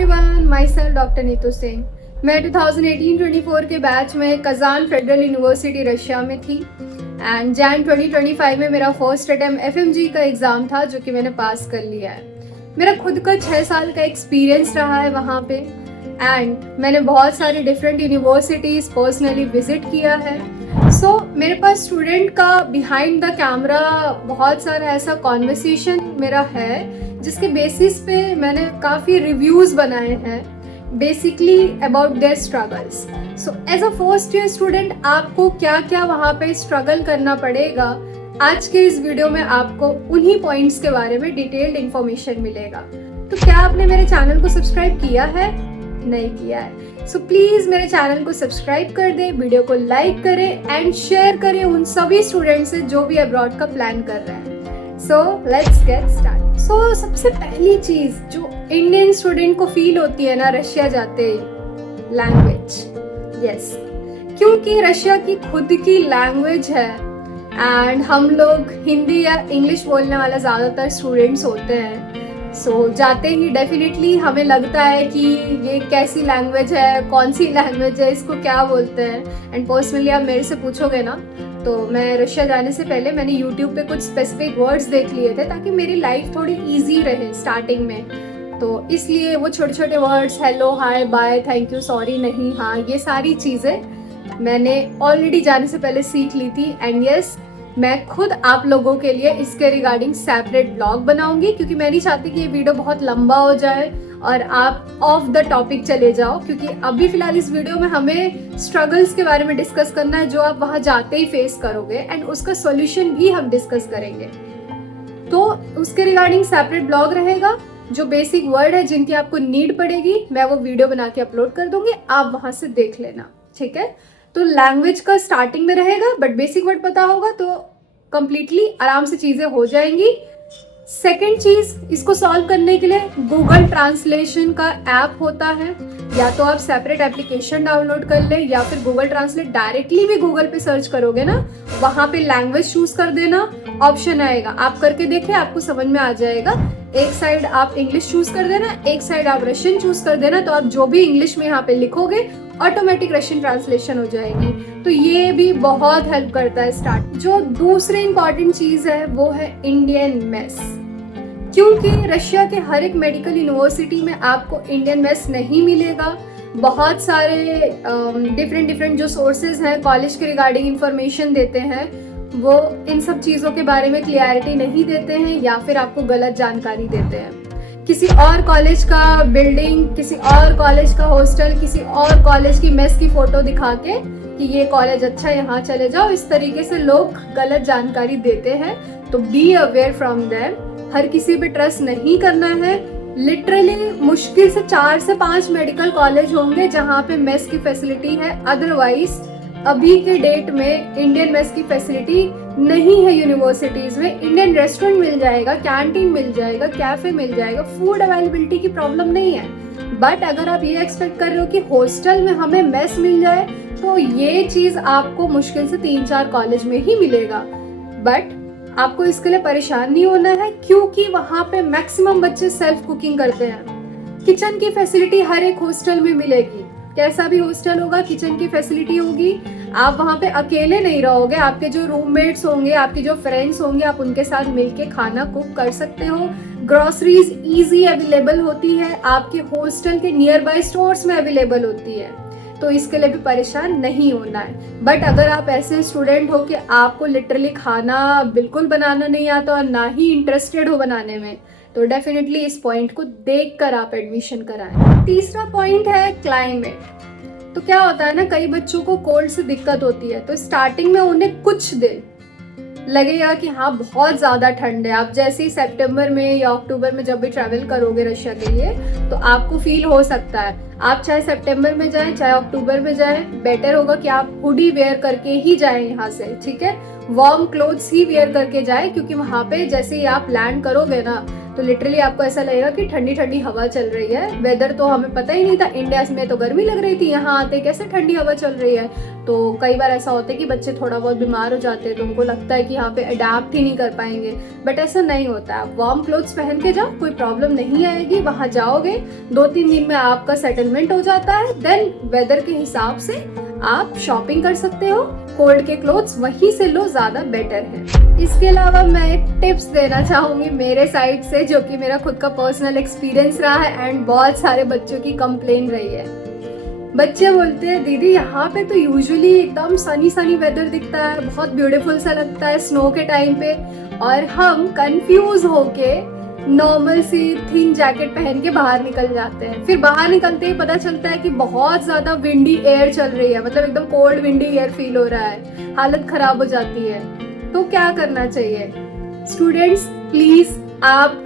Everyone, my self doctor Neetu Singh. मैं 2018-24 के batch में कजान फेडरल यूनिवर्सिटी रशिया में थी एंड जैन 2025 में मेरा फर्स्ट अटेम्प्ट एफएमजी का एग्ज़ाम था जो कि मैंने पास कर लिया है। मेरा खुद का 6 साल का एक्सपीरियंस रहा है वहाँ पे एंड मैंने बहुत सारी डिफरेंट यूनिवर्सिटीज़ पर्सनली विजिट किया है। सो मेरे पास स्टूडेंट का बिहाइंड द कैमरा बहुत सारा ऐसा कॉन्वर्सेशन मेरा है जिसके बेसिस पे मैंने काफ़ी रिव्यूज़ बनाए हैं basically about their struggles. So as a first year student आपको क्या क्या वहाँ पे स्ट्रगल करना पड़ेगा, आज के इस वीडियो में आपको उन्हीं पॉइंट्स के बारे में डिटेल्ड इन्फॉर्मेशन मिलेगा। तो क्या आपने मेरे चैनल को सब्सक्राइब किया है? नहीं किया है सो प्लीज़ मेरे चैनल को सब्सक्राइब कर दें, वीडियो को लाइक करें एंड शेयर करें उन सभी स्टूडेंट्स से जो भी अब्रॉड का प्लान कर रहे हैं। So let's get start. So सबसे पहली चीज़ जो इंडियन स्टूडेंट को फील होती है ना रशिया जाते ही, लैंग्वेज। यस, क्योंकि रशिया की खुद की लैंग्वेज है एंड हम लोग हिंदी या इंग्लिश बोलने वाला ज़्यादातर स्टूडेंट्स होते हैं। सो जाते ही डेफिनेटली हमें लगता है कि ये कैसी लैंग्वेज है, कौन सी लैंग्वेज है, इसको क्या बोलते हैं। एंड पर्सनली आप मेरे से पूछोगे ना तो मैं रशिया जाने से पहले मैंने यूट्यूब पे कुछ स्पेसिफिक वर्ड्स देख लिए थे ताकि मेरी लाइफ थोड़ी इजी रहे स्टार्टिंग में। तो इसलिए वो छोटे छोटे words hello, hi, bye, thank you, sorry, नहीं, हाँ, ये सारी चीज़ें मैंने ऑलरेडी जाने से पहले सीख ली थी। एंड यस, मैं खुद आप लोगों के लिए इसके रिगार्डिंग सेपरेट ब्लॉग बनाऊंगी क्योंकि मैं नहीं चाहती कि ये वीडियो बहुत लंबा हो जाए और आप ऑफ द टॉपिक चले जाओ, क्योंकि अभी फिलहाल इस वीडियो में हमें स्ट्रगल्स के बारे में डिस्कस करना है जो आप वहाँ जाते ही फेस करोगे एंड उसका सॉल्यूशन भी हम डिस्कस करेंगे। तो उसके रिगार्डिंग सेपरेट ब्लॉग रहेगा। जो बेसिक वर्ड है जिनकी आपको नीड पड़ेगी मैं वो वीडियो बना के अपलोड कर दूंगी, आप वहाँ से देख लेना, ठीक है। तो लैंग्वेज का स्टार्टिंग में रहेगा बट बेसिक वर्ड पता होगा तो कंप्लीटली आराम से चीज़ें हो जाएंगी। सेकेंड चीज़, इसको सॉल्व करने के लिए गूगल ट्रांसलेशन का ऐप होता है, या तो आप सेपरेट एप्लीकेशन डाउनलोड कर ले या फिर गूगल ट्रांसलेट डायरेक्टली भी गूगल पे सर्च करोगे ना, वहाँ पे लैंग्वेज चूज कर देना, ऑप्शन आएगा, आप करके देखें, आपको समझ में आ जाएगा। एक साइड आप इंग्लिश चूज कर देना, एक साइड आप रशियन चूज कर देना, तो आप जो भी इंग्लिश में यहाँ पे लिखोगे ऑटोमेटिक रशियन ट्रांसलेशन हो जाएगी। तो ये भी बहुत हेल्प करता है स्टार्ट। जो दूसरी इंपॉर्टेंट चीज़ है वो है इंडियन मेस, क्योंकि रशिया के हर एक मेडिकल यूनिवर्सिटी में आपको इंडियन मेस नहीं मिलेगा। बहुत सारे डिफरेंट जो सोर्सेज हैं कॉलेज के रिगार्डिंग इंफॉर्मेशन देते हैं, वो इन सब चीज़ों के बारे में क्लियरिटी नहीं देते हैं या फिर आपको गलत जानकारी देते हैं। किसी और कॉलेज का बिल्डिंग, किसी और कॉलेज का हॉस्टल, किसी और कॉलेज की मेस की फ़ोटो दिखा के कि ये कॉलेज अच्छा है, यहाँ चले जाओ, इस तरीके से लोग गलत जानकारी देते हैं। तो बी अवेयर फ्रॉम देम। हर किसी पे ट्रस्ट नहीं करना है। लिटरली मुश्किल से 4 से 5 मेडिकल कॉलेज होंगे जहाँ पे मेस की फैसिलिटी है, अदरवाइज अभी के डेट में इंडियन मेस की फैसिलिटी नहीं है यूनिवर्सिटीज़ में। इंडियन रेस्टोरेंट मिल जाएगा, कैंटीन मिल जाएगा, कैफ़े मिल जाएगा, फूड अवेलेबिलिटी की प्रॉब्लम नहीं है। बट अगर आप ये एक्सपेक्ट कर रहे हो कि हॉस्टल में हमें मेस मिल जाए तो ये चीज़ आपको मुश्किल से 3-4 कॉलेज में ही मिलेगा। बट आपको इसके लिए परेशान नहीं होना है क्योंकि वहाँ पे मैक्सिमम बच्चे सेल्फ कुकिंग करते हैं। किचन की फैसिलिटी हर एक हॉस्टल में मिलेगी, कैसा भी हॉस्टल होगा किचन की फैसिलिटी होगी। आप वहाँ पे अकेले नहीं रहोगे, आपके जो रूममेट्स होंगे, आपके जो फ्रेंड्स होंगे, आप उनके साथ मिलके खाना कुक कर सकते हो। ग्रोसरीज इजी अवेलेबल होती है, आपके हॉस्टल के नियर बाय स्टोर्स में अवेलेबल होती है, तो इसके लिए भी परेशान नहीं होना है। बट अगर आप ऐसे स्टूडेंट हो कि आपको लिटरली खाना बिल्कुल बनाना नहीं आता और ना ही इंटरेस्टेड हो बनाने में, तो डेफिनेटली इस पॉइंट को देखकर आप एडमिशन कराएं। तीसरा पॉइंट है क्लाइमेट। तो क्या होता है ना, कई बच्चों को कोल्ड से दिक्कत होती है, तो स्टार्टिंग में उन्हें कुछ दिन लगेगा कि हाँ बहुत ज़्यादा ठंड है। आप जैसे ही सितंबर में या अक्टूबर में जब भी ट्रैवल करोगे रशिया के लिए तो आपको फील हो सकता है। आप चाहे सितंबर में जाएं चाहे अक्टूबर में जाएं, बेटर होगा कि आप हुडी वेयर करके ही जाएं यहाँ से, ठीक है। वार्म क्लोथ्स ही वेयर करके जाएं, क्योंकि वहाँ पे जैसे ही आप लैंड करोगे ना तो लिटरली आपको ऐसा लगेगा कि ठंडी ठंडी हवा चल रही है। वेदर तो हमें पता ही नहीं था, इंडिया में तो गर्मी लग रही थी, यहाँ आते कैसे ठंडी हवा चल रही है। तो कई बार ऐसा होता है कि बच्चे थोड़ा बहुत बीमार हो जाते हैं, तो उनको लगता है कि यहाँ पे अडाप्ट ही नहीं कर पाएंगे, बट ऐसा नहीं होता। आप वार्म क्लोथ्स पहन के जाओ, कोई प्रॉब्लम नहीं आएगी। वहाँ जाओगे 2-3 दिन में आपका सेटलमेंट हो जाता है, देन वेदर के हिसाब से आप शॉपिंग कर सकते हो। कोल्ड के क्लोथ्स वहीं से लो, ज्यादा बेटर है। इसके अलावा मैं एक टिप्स देना चाहूंगी मेरे साइड से, जो कि मेरा खुद का पर्सनल एक्सपीरियंस रहा है एंड बहुत सारे बच्चों की कंप्लेन रही है। बच्चे बोलते हैं दीदी यहाँ पे तो यूजुअली एकदम सनी सनी वेदर दिखता है, बहुत ब्यूटीफुल सा लगता है स्नो के टाइम पे, और हम कंफ्यूज होके नॉर्मल सी थिन जैकेट पहन के बाहर निकल जाते हैं। फिर बाहर निकलते ही पता चलता है कि बहुत ज्यादा विंडी एयर चल रही है, मतलब एकदम कोल्ड विंडी एयर फील हो रहा है, हालत खराब हो जाती है। तो क्या करना चाहिए स्टूडेंट्स? प्लीज आप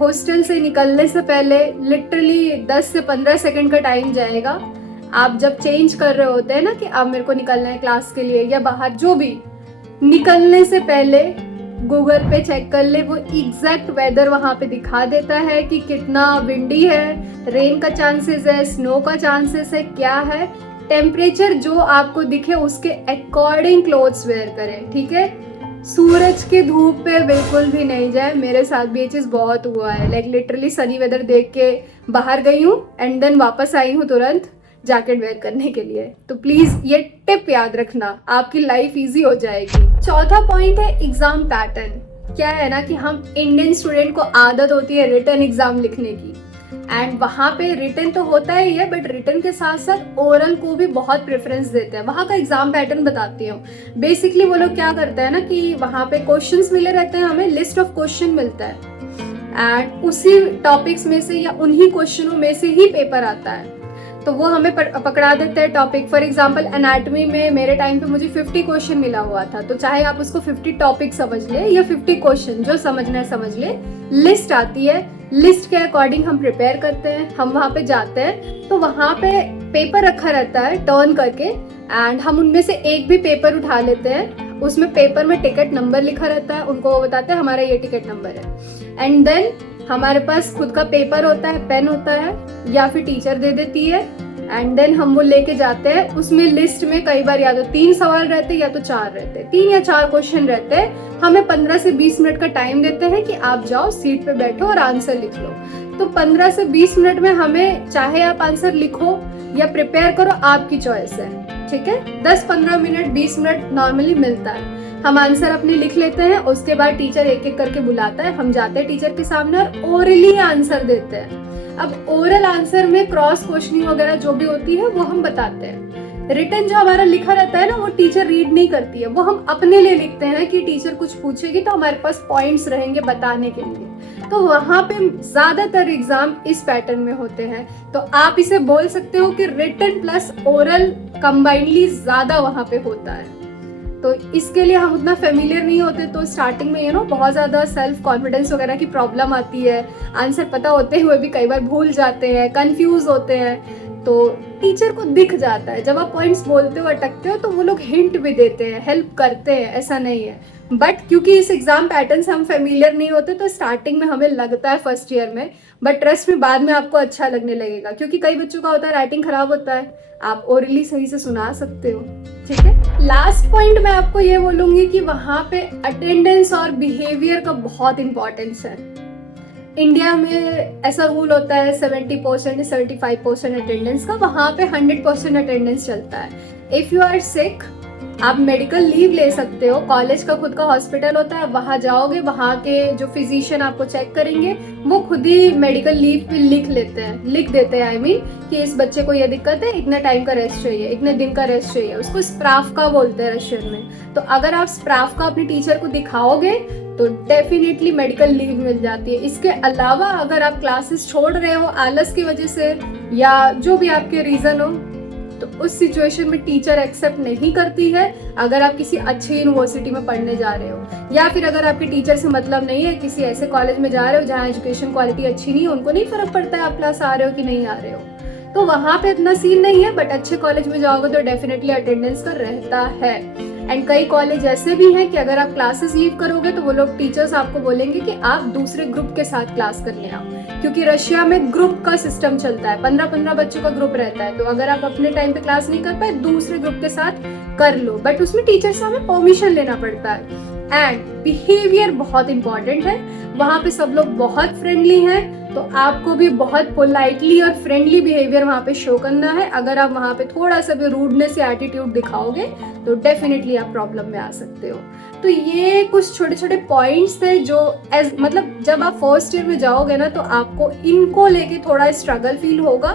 हॉस्टल से निकलने से पहले लिटरली 10 से 15 सेकंड का टाइम जाएगा। आप जब चेंज कर रहे होते हैं ना कि अब मेरे को निकलना है क्लास के लिए या बाहर, जो भी, निकलने से पहले गूगल पे चेक कर ले, वो एग्जैक्ट वेदर वहां पे दिखा देता है कि कितना विंडी है, रेन का चांसेस है, स्नो का चांसेस है, क्या है। टेम्परेचर जो आपको दिखे उसके अकॉर्डिंग क्लोथ्स वेयर करें, ठीक है। सूरज के धूप पे बिल्कुल भी नहीं जाए। मेरे साथ भी ये चीज बहुत हुआ है, लाइक लिटरली सनी वेदर देख के बाहर गई हूँ एंड देन वापस आई हूँ तुरंत जैकेट वेयर करने के लिए। तो प्लीज ये टिप याद रखना, आपकी लाइफ इजी हो जाएगी। चौथा पॉइंट है एग्जाम पैटर्न। क्या है ना कि हम इंडियन स्टूडेंट को आदत होती है रिटन एग्जाम लिखने की, एंड वहाँ पे रिटन तो होता ही है, बट रिटन के साथ साथ ओरल को भी बहुत प्रेफरेंस देते हैं। वहाँ का एग्जाम पैटर्न बताती हूँ। बेसिकली वो लोग क्या करते हैं ना कि वहाँ पे क्वेश्चंस मिले रहते हैं, हमें लिस्ट ऑफ क्वेश्चन मिलता है एंड उसी टॉपिक्स में से या उन्हीं क्वेश्चनों में से ही पेपर आता है, तो वो हमें पकड़ा देते हैं टॉपिक। फॉर एग्जांपल एनाटॉमी में मेरे टाइम पे मुझे 50 क्वेश्चन मिला हुआ था, तो चाहे आप उसको 50 टॉपिक समझ ले या 50 क्वेश्चन, जो समझना है समझ ले। लिस्ट आती है, लिस्ट के अकॉर्डिंग हम प्रिपेयर करते हैं। हम वहाँ पे जाते हैं तो वहाँ पे पेपर रखा रहता है टर्न करके, एंड हम उनमें से एक भी पेपर उठा लेते हैं। उसमें पेपर में टिकट नंबर लिखा रहता है, उनको वो बताते हैं हमारा ये टिकट नंबर है। एंड देन हमारे पास खुद का पेपर होता है, पेन होता है, या फिर टीचर दे देती है, एंड देन हम वो लेके जाते हैं। उसमें लिस्ट में कई बार या तो 3 सवाल रहते हैं या तो 4 रहते हैं, 3 या 4 क्वेश्चन रहते हैं। हमें 15 से 20 मिनट का टाइम देते हैं कि आप जाओ सीट पे बैठो और आंसर लिख लो। तो 15 से 20 मिनट में हमें, चाहे आप आंसर लिखो या प्रिपेयर करो, आपकी चॉइस है, ठीक है। 10-15 मिनट 20 मिनट नॉर्मली मिलता है। हम आंसर अपने लिख लेते हैं, उसके बाद टीचर एक एक करके बुलाता है, हम जाते हैं टीचर के सामने और ओरली आंसर देते हैं। अब ओरल आंसर में क्रॉस क्वेश्चनिंग वगैरह जो भी होती है वो हम बताते हैं। रिटन जो हमारा लिखा रहता है ना, वो टीचर रीड नहीं करती है, वो हम अपने लिए लिखते हैं कि टीचर कुछ पूछेगी तो हमारे पास पॉइंट्स रहेंगे बताने के लिए। तो वहाँ पे ज्यादातर एग्जाम इस पैटर्न में होते हैं। तो आप इसे बोल सकते हो कि रिटन प्लस ओरल कंबाइनली ज्यादा वहाँ पे होता है। तो इसके लिए हम उतना फेमिलियर नहीं होते, तो स्टार्टिंग में बहुत ज़्यादा सेल्फ कॉन्फिडेंस वगैरह की प्रॉब्लम आती है। आंसर पता होते हुए भी कई बार भूल जाते हैं, कंफ्यूज होते हैं। तो टीचर को दिख जाता है, जब आप पॉइंट्स बोलते हो अटकते हो तो वो लोग हिंट भी देते हैं, हेल्प करते हैं, ऐसा नहीं है। बट क्योंकि इस एग्जाम पैटर्न से हम फेमिलियर नहीं होते, तो स्टार्टिंग में हमें लगता है फर्स्ट ईयर में, बट ट्रस्ट में बाद में आपको अच्छा लगने लगेगा। क्योंकि कई बच्चों का होता है राइटिंग खराब होता है, आप ओरली सही से सुना सकते हो, ठीक है। लास्ट पॉइंट मैं आपको ये बोलूंगी कि वहाँ पे अटेंडेंस और बिहेवियर का बहुत इंपॉर्टेंस है। इंडिया में ऐसा रूल होता है 70% 75% अटेंडेंस का, वहाँ पे 100% अटेंडेंस चलता है। इफ़ यू आर सिक, आप मेडिकल लीव ले सकते हो। कॉलेज का खुद का हॉस्पिटल होता है, वहाँ जाओगे, वहाँ के जो फिजिशियन आपको चेक करेंगे वो खुद ही मेडिकल लीव पे लिख देते हैं, आई मीन कि इस बच्चे को ये दिक्कत है, इतने टाइम का रेस्ट चाहिए, इतने दिन का रेस्ट चाहिए। उसको स्प्राफ्का बोलते हैं रशियन में। तो अगर आप स्प्राफ्का अपने टीचर को दिखाओगे तो डेफिनेटली मेडिकल लीव मिल जाती है। इसके अलावा अगर आप क्लासेस छोड़ रहे हो आलस की वजह से या जो भी आपके रीजन हो, तो उस सिचुएशन में टीचर एक्सेप्ट नहीं करती है। अगर आप किसी अच्छी यूनिवर्सिटी में पढ़ने जा रहे हो, या फिर अगर आपके टीचर से मतलब नहीं है, किसी ऐसे कॉलेज में जा रहे हो जहाँ एजुकेशन क्वालिटी अच्छी नहीं है, उनको नहीं फर्क पड़ता है आप क्लास आ रहे हो कि नहीं आ रहे हो, तो वहाँ पे इतना सीन नहीं है। बट अच्छे कॉलेज में जाओगे तो डेफिनेटली अटेंडेंस का रहता है। एंड कई कॉलेज ऐसे भी हैं कि अगर आप क्लासेस लीव करोगे तो वो लोग टीचर्स आपको बोलेंगे कि आप दूसरे ग्रुप के साथ क्लास करने आओ, क्योंकि रशिया में ग्रुप का सिस्टम चलता है, 15-15 बच्चों का ग्रुप रहता है। तो अगर आप अपने टाइम पे क्लास नहीं कर पाए, दूसरे ग्रुप के साथ कर लो, बट उसमें टीचर से हमें परमिशन लेना पड़ता है। एंड बिहेवियर बहुत इंपॉर्टेंट है, वहाँ पे सब लोग बहुत फ्रेंडली हैं, तो आपको भी बहुत पोलाइटली और फ्रेंडली बिहेवियर वहाँ पे शो करना है। अगर आप वहाँ पे थोड़ा सा भी रूडनेस या एटीट्यूड दिखाओगे तो डेफिनेटली आप प्रॉब्लम में आ सकते हो। तो ये कुछ छोटे छोटे पॉइंट्स थे जो मतलब जब आप फर्स्ट ईयर में जाओगे ना तो आपको इनको लेके थोड़ा स्ट्रगल फील होगा,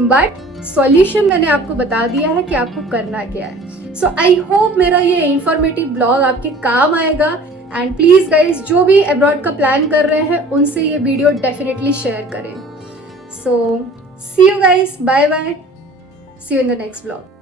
बट सॉल्यूशन मैंने आपको बता दिया है कि आपको करना क्या है। सो आई होप मेरा ये इंफॉर्मेटिव ब्लॉग आपके काम आएगा। एंड प्लीज गाइज, जो भी अब्रॉड का प्लान कर रहे हैं उनसे ये वीडियो डेफिनेटली शेयर करें। So see you guys, bye bye, see you in the next blog.